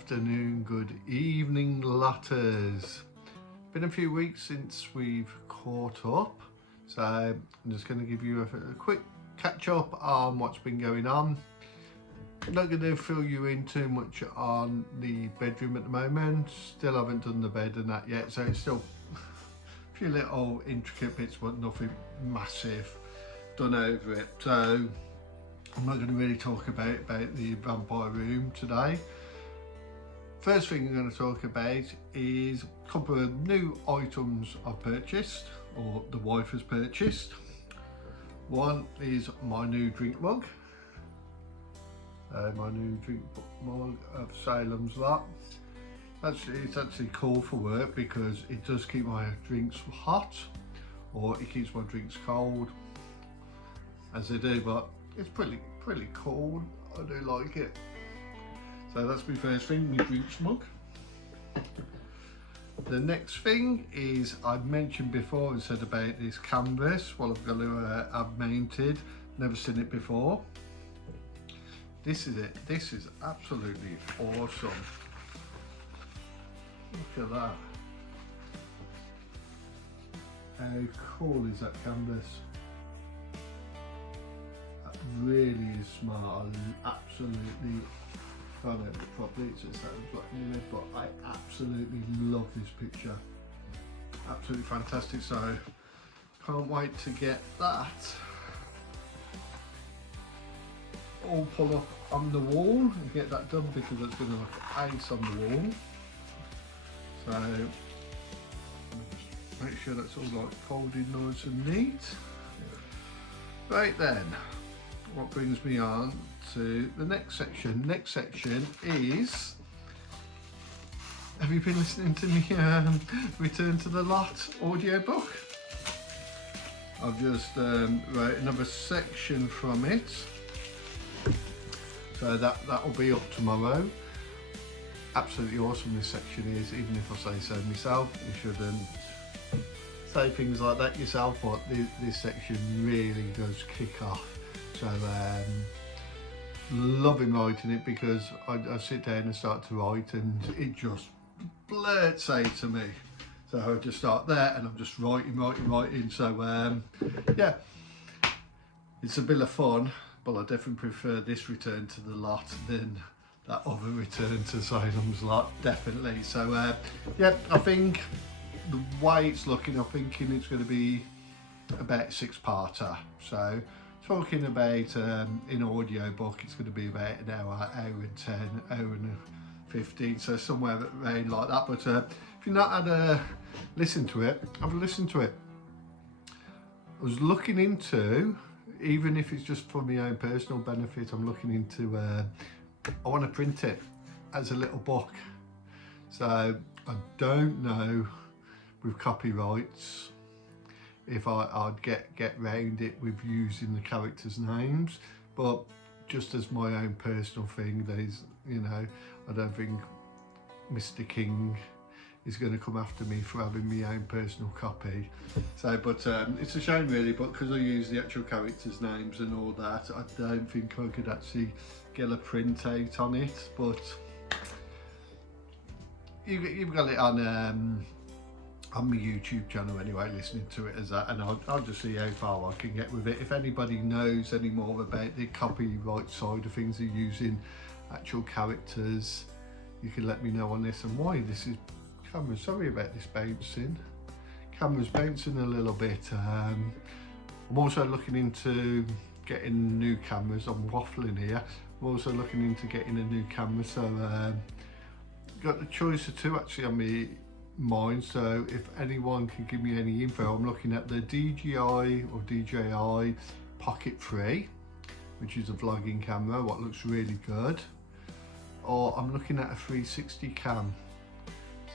afternoon, good evening, lotters. Been a few weeks since we've caught up, so I'm just going to give you a quick catch up on what's been going on. I'm not going to fill you in too much on the bedroom at the moment. Still haven't done the bed and that yet, so it's still a few little intricate bits, but nothing massive done over it. So I'm not going to really talk about the vampire room today. First thing I'm going to talk about is a couple of new items I've purchased, or the wife has purchased. One is my new drink mug. My new drink mug of Salem's Lot. It's actually cool for work because it does keep my drinks hot, or it keeps my drinks cold, as they do, but it's pretty cool. I do like it. So that's my first thing, my drinks mug. The next thing is, I've mentioned before and said about this canvas. Well, I've got to have mounted. Never seen it before. This is it. This is absolutely awesome. Look at that. How cool is that canvas? That really is smart. I absolutely can't have it properly, it just sounds like in it, but I absolutely love this picture. Absolutely fantastic. So can't wait to get that all pull up on the wall and get that done, because it's going to look ace on the wall. So just make sure that's all like folded nice and neat. Right then, what brings me on to the next section. Next section is, have you been listening to me Return to the Lot audiobook? I've just wrote another section from it, so that will be up tomorrow. Absolutely awesome this section is, even if I say so myself. You shouldn't say things like that yourself, but this section really does kick off. So loving writing it, because I sit down and start to write and it just blurts out to me. So I just start there and I'm just writing. So yeah, it's a bit of fun, but I definitely prefer this Return to the Lot than that other Return to Salem's Lot, definitely. So yeah, I think the way it's looking, I'm thinking it's going to be about a 6-parter. So talking about in audio book, it's going to be about an hour and 10, hour and 15, so somewhere around like that. But if you've not had a listen to it, have a listen to it. I was looking into, even if it's just for my own personal benefit, I'm looking into I want to print it as a little book. So I don't know with copyrights if I'd get round it with using the characters' names, but just as my own personal thing, there's, you know, I don't think Mr. King is going to come after me for having my own personal copy. So, but it's a shame really, but because I use the actual characters' names and all that, I don't think I could actually get a print out on it. But you've got it on my YouTube channel anyway, listening to it as that, and I'll just see how far I can get with it. If anybody knows any more about the copyright side of things, of using actual characters, you can let me know on this. And why this is camera, sorry about this bouncing, camera's bouncing a little bit. I'm also looking into getting new cameras. I'm waffling here. I'm also looking into getting a new camera, so got the choice of two actually on me mine. So if anyone can give me any info, I'm looking at the DJI or DJI Pocket 3, which is a vlogging camera, what looks really good, or I'm looking at a 360 cam.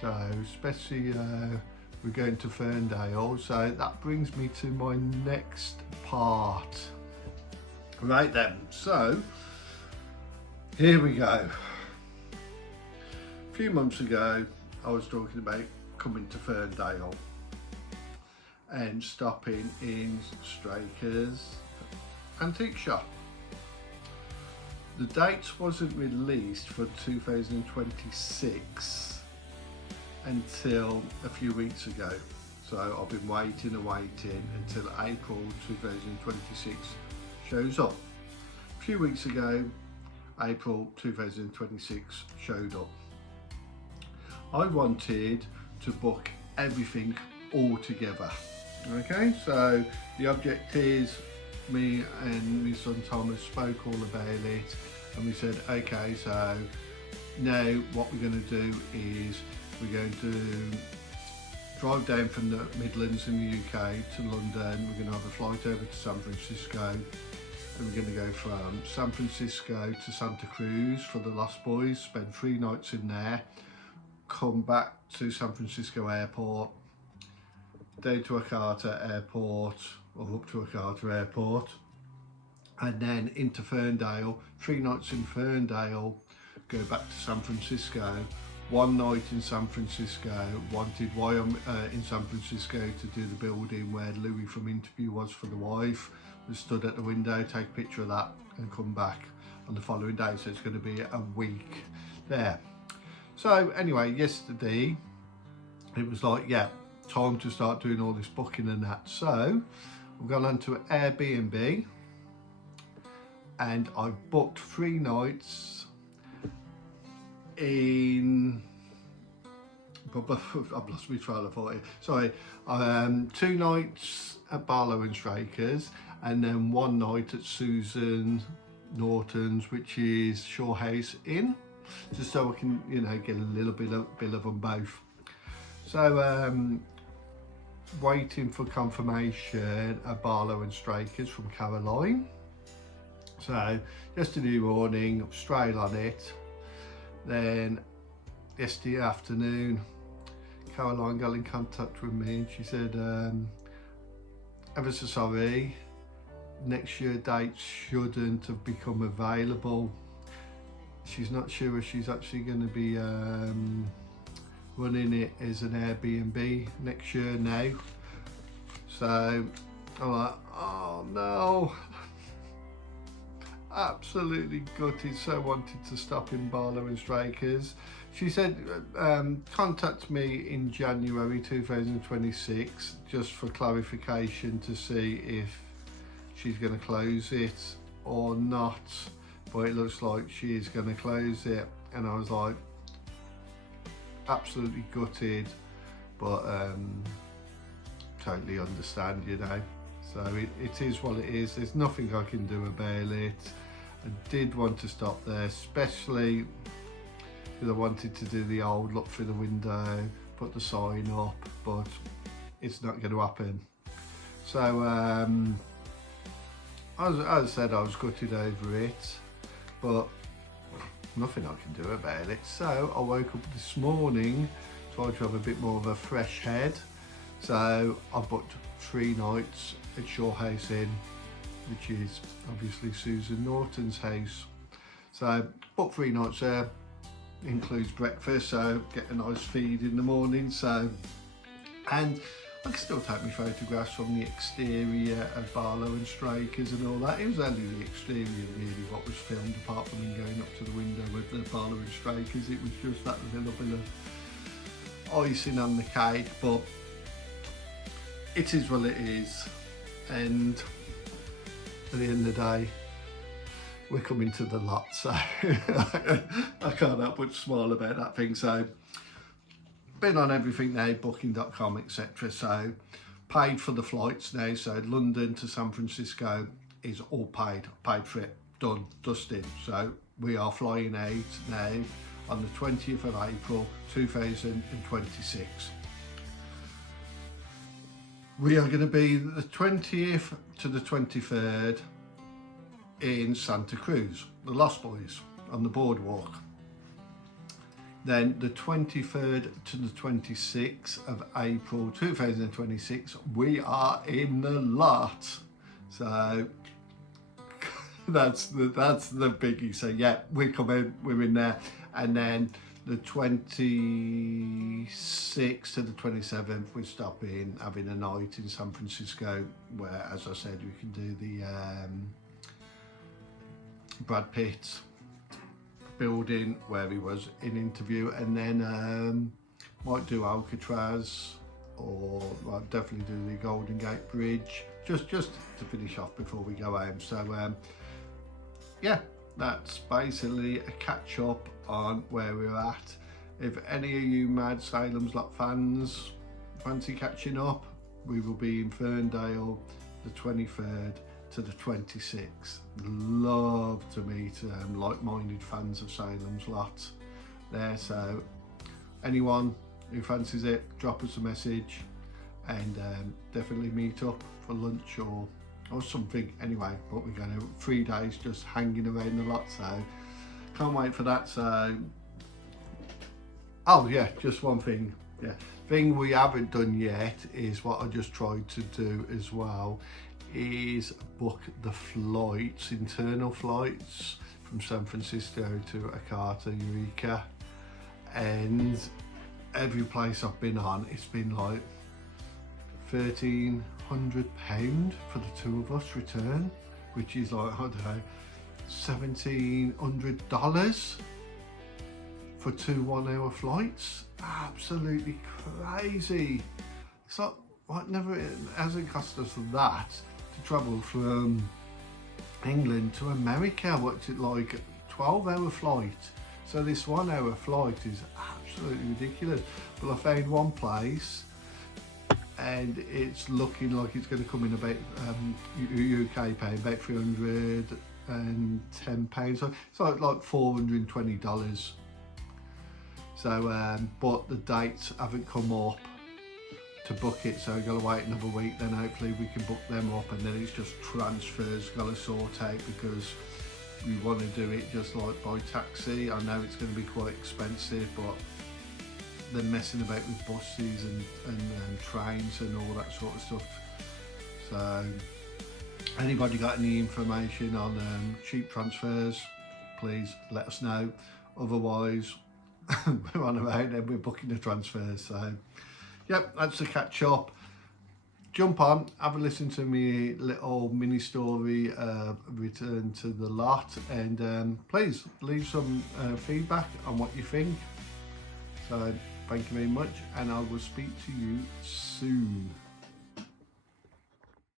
So especially we're going to Ferndale, so that brings me to my next part. Right then, so here we go. A few months ago I was talking about coming to Ferndale and stopping in Straker's antique shop. The dates wasn't released for 2026 until a few weeks ago. So I've been waiting and waiting until April 2026 shows up. A few weeks ago, April 2026 showed up. I wanted to book everything all together. Okay, so the object is, me and my son Thomas spoke all about it, and we said, okay, so now what we're going to do is we're going to drive down from the Midlands in the UK to London. We're going to have a flight over to San Francisco, and we're going to go from San Francisco to Santa Cruz for the Lost Boys, spend 3 nights in there, come back to San Francisco airport, down to Akata airport, or up to Akata airport, and then into Ferndale, 3 nights in Ferndale, go back to San Francisco, 1 night in San Francisco. Wanted while I'm in San Francisco to do the building where Louis from Interview was for the wife. We stood at the window, take a picture of that and come back on the following day, so it's going to be a week there. So anyway, yesterday it was like, yeah, time to start doing all this booking and that. So we've gone on to Airbnb and I've booked 3 nights in, I've lost my trail of thought here. Sorry, 2 nights at Barlow and Strikers, and then 1 night at Susan Norton's, which is Shore House Inn, just so I can, you know, get a little bit of them both. So waiting for confirmation at Barlow and Strikers from Caroline. So yesterday morning, straight on it. Then yesterday afternoon, Caroline got in contact with me and she said, ever so sorry, next year dates shouldn't have become available. She's not sure if she's actually going to be running it as an Airbnb next year now. So I'm like, oh no. Absolutely gutted, so wanted to stop in Barlow and Strikers. She said contact me in January 2026 just for clarification to see if she's going to close it or not, but it looks like she is going to close it. And I was like, absolutely gutted, but totally understand, you know. So it is what it is. There's nothing I can do about it. I did want to stop there, especially because I wanted to do the old look through the window, put the sign up, but it's not going to happen. So as I said, I was gutted over it, but nothing I can do about it. So I woke up this morning, tried to have a bit more of a fresh head. So I booked 3 nights at Shore House Inn, which is obviously Susan Norton's house. So booked 3 nights there, includes breakfast, so get a nice feed in the morning. So, and I can still take my photographs from the exterior of Barlow and Strikers and all that. It was only the exterior really what was filmed, apart from me going up to the window with the Barlow and Strikers. It was just that little bit of icing on the cake, but it is what it is. And at the end of the day, we're coming to the lot, so I can't help but smile about that thing. So been on everything now, booking.com, etc. So paid for the flights now, so London to San Francisco is all paid for it, done, dusted. So we are flying out now on the 20th of April 2026. We are going to be the 20th to the 23rd in Santa Cruz, the Lost Boys on the boardwalk. Then the 23rd to the 26th of April 2026, we are in the lot. So that's the biggie. So yeah, we're coming, we're in there. And then the 26th to the 27th, we're stopping, having a night in San Francisco, where, as I said, we can do the Brad Pitt building where he was in interview, and then might do Alcatraz, or well, definitely do the Golden Gate Bridge, just to finish off before we go home. So yeah, that's basically a catch up on where we're at. If any of you Mad Salem's Lot fans fancy catching up, we will be in Ferndale the 23rd to the 26th. Love to meet like-minded fans of Salem's Lot there, so anyone who fancies it, drop us a message, and definitely meet up for lunch or something anyway. But we're going to 3 days just hanging around the lot, so can't wait for that. So oh yeah, just one thing, thing we haven't done yet is what I just tried to do as well, is book the flights, internal flights from San Francisco to Akata, Eureka, and every place I've been on, it's been like £1,300 for the two of us return, which is like, I don't know, $1,700 for 2 1-hour flights. Absolutely crazy. It's like, what, never, it hasn't cost us that to travel from England to America. What's it like, 12-hour flight? So this 1 hour flight is absolutely ridiculous. But I found one place and it's looking like it's going to come in about UK pay about £310. So it's like $420. So but the dates haven't come up to book it, so I've got to wait another week, then hopefully we can book them up, and then it's just transfers got to sort out, because we want to do it just like by taxi. I know it's going to be quite expensive, but they're messing about with buses and trains and all that sort of stuff. So anybody got any information on cheap transfers, please let us know. Otherwise we're on about and we're booking the transfers. So yep, that's the catch up. Jump on, have a listen to me little mini story, Return to the Lot, and please leave some feedback on what you think. So thank you very much, and I will speak to you soon.